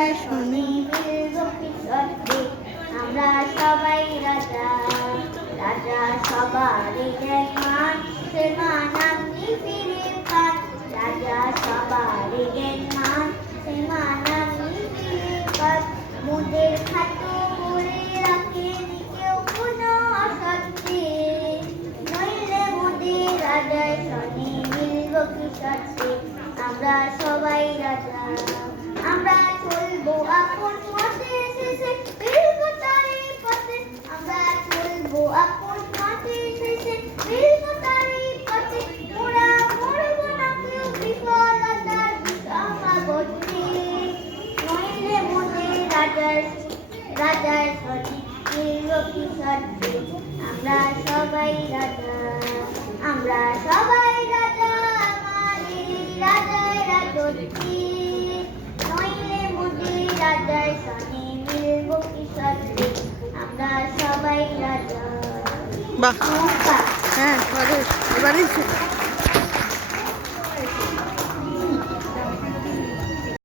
রাজায় শুনি মিলব কি সত্যি আমরা সবাই রাজা রাজা সবারই জ্ঞান সে মান আপনি ফিরে পান রাজা সবারই জ্ঞান সে মান আপনি ফিরে পান মোদের খাটো করে রাখেন কেউ কোনো অসত্যি নইলে মোদের রাজায় শনি মিলব কি সত্যি আমরা সবাই রাজা আমরা চলবো আপন পথে শেষে ফিরবো তারই পথে আমরা চলবো আপন পথে শেষে ফিরবো তারই পথে মোরা মরবো না কেউ বিফলতার সমাগতে নইলে মোদের রাজার সঠিক মিলব কি সত্যি আমরা সবাই রাজা আমরা সবাই রাজা আমাদের রাজায় রাজত্বী নইলে মোদের রাজায় শনি মিলব কি সত্যি আমরা সবাই রাজা বাহ হ্যাঁ এবারে